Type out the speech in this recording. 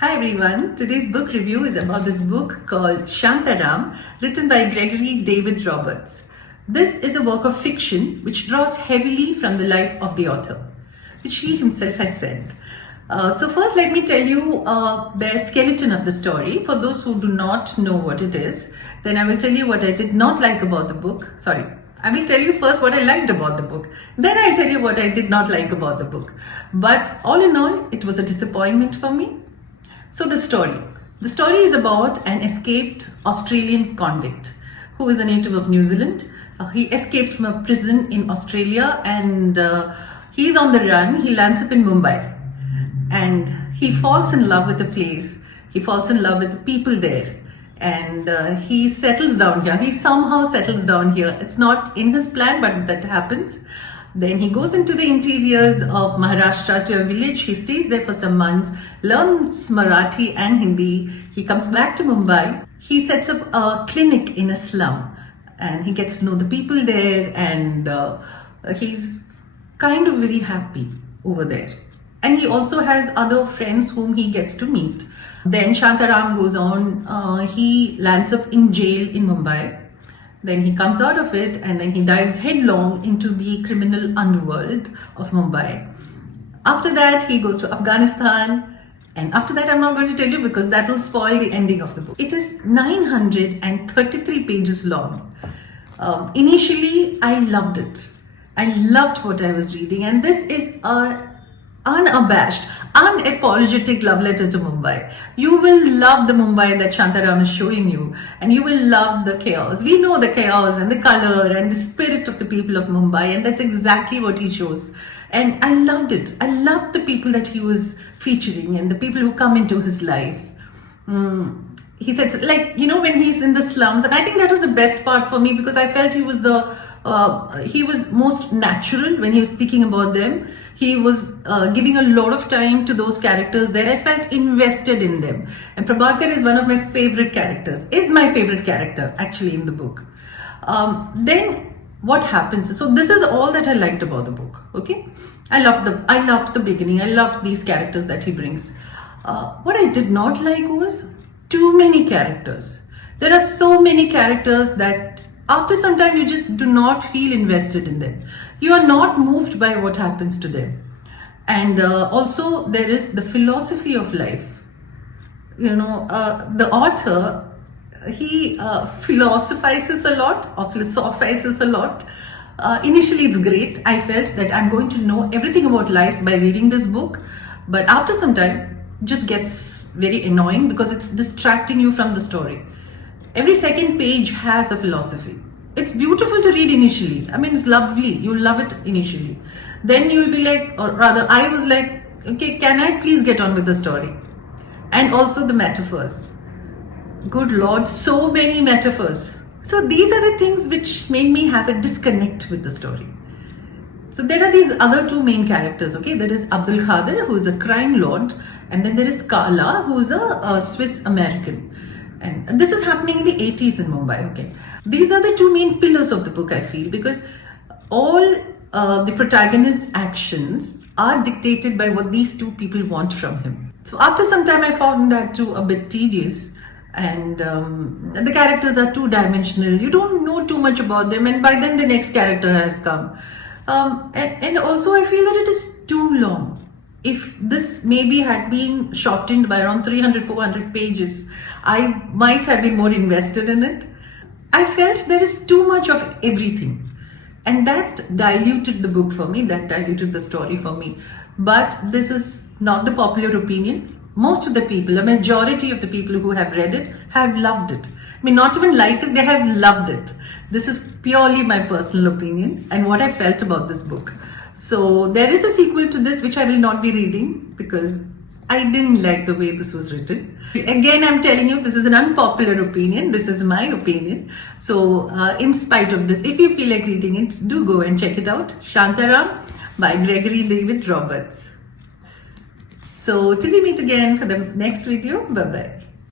Hi everyone, today's book review is about this book called Shantaram, written by Gregory David Roberts. This is a work of fiction which draws heavily from the life of the author, which he himself has said. So first let me tell you the skeleton of the story. For those who do not know what it is, then I will tell you what I did not like about the book. I will tell you first what I liked about the book. Then I'll tell you what I did not like about the book. But all in all, it was a disappointment for me. So the story is about an escaped Australian convict who is a native of New Zealand. He escapes from a prison in Australia and he's on the run. He lands up in Mumbai and he falls in love with the place. He falls in love with the people there and he settles down here. He somehow settles down here. It's not in his plan, but that happens. Then he goes into the interiors of Maharashtra to a village. He stays there for some months, learns Marathi and Hindi. He comes back to Mumbai. He sets up a clinic in a slum and he gets to know the people there and he's kind of very happy over there. And he also has other friends whom he gets to meet. Then Shantaram goes on. He lands up in jail in Mumbai. Then he comes out of it and then he dives headlong into the criminal underworld of Mumbai. After that, he goes to Afghanistan. And after that, I'm not going to tell you because that will spoil the ending of the book. It is 933 pages long. Initially, I loved it. I loved what I was reading. And this is a unabashed, unapologetic love letter to Mumbai. You will love the Mumbai that Shantaram is showing you and you will love the chaos. We know the chaos and the color and the spirit of the people of Mumbai, and that's exactly what he shows. And I loved it. I loved the people that he was featuring and the people who come into his life. He said, when he's in the slums, and I think that was the best part for me because I felt he was most natural when he was speaking about them. He was giving a lot of time to those characters there. I felt invested in them. And Prabhakar is one of my favorite characters, is my favorite character actually in the book. Then what happens? So this is all that I liked about the book. Okay, I loved the beginning. I loved these characters that he brings. What I did not like was too many characters. There are so many characters that after some time you just do not feel invested in them. You are not moved by what happens to them. And also there is the philosophy of life. The author, he philosophizes a lot or philosophizes a lot. Initially it's great. I felt that I'm going to know everything about life by reading this book. But after some time, it just gets very annoying because it's distracting you from the story. Every second page has a philosophy. It's beautiful to read initially. I mean, it's lovely. You'll love it initially. Then you'll be like, or rather, I was like, okay, can I please get on with the story? And also the metaphors. Good Lord, so many metaphors. So these are the things which made me have a disconnect with the story. So there are these other two main characters, okay? There is Abdul Khadir, who is a crime lord, and then there is Kala, who is a Swiss American. And this is happening in the 80s in Mumbai, okay? These are the two main pillars of the book, I feel, because all the protagonist's actions are dictated by what these two people want from him. So after some time, I found that too a bit tedious. And the characters are two-dimensional. You don't know too much about them, and by then the next character has come. And also I feel that it is too long. If this maybe had been shortened by around 300-400 pages, I might have been more invested in it. I felt there is too much of everything. And that diluted the book for me, that diluted the story for me. But this is not the popular opinion. Most of the people, a majority of the people who have read it have loved it. I mean, not even liked it, they have loved it. This is purely my personal opinion and what I felt about this book. So there is a sequel to this which I will not be reading because I didn't like the way this was written. Again, I'm telling you, this is an unpopular opinion. This is my opinion. So in spite of this, if you feel like reading it, do go and check it out. Shantaram by Gregory David Roberts. So till we meet again for the next video, bye-bye.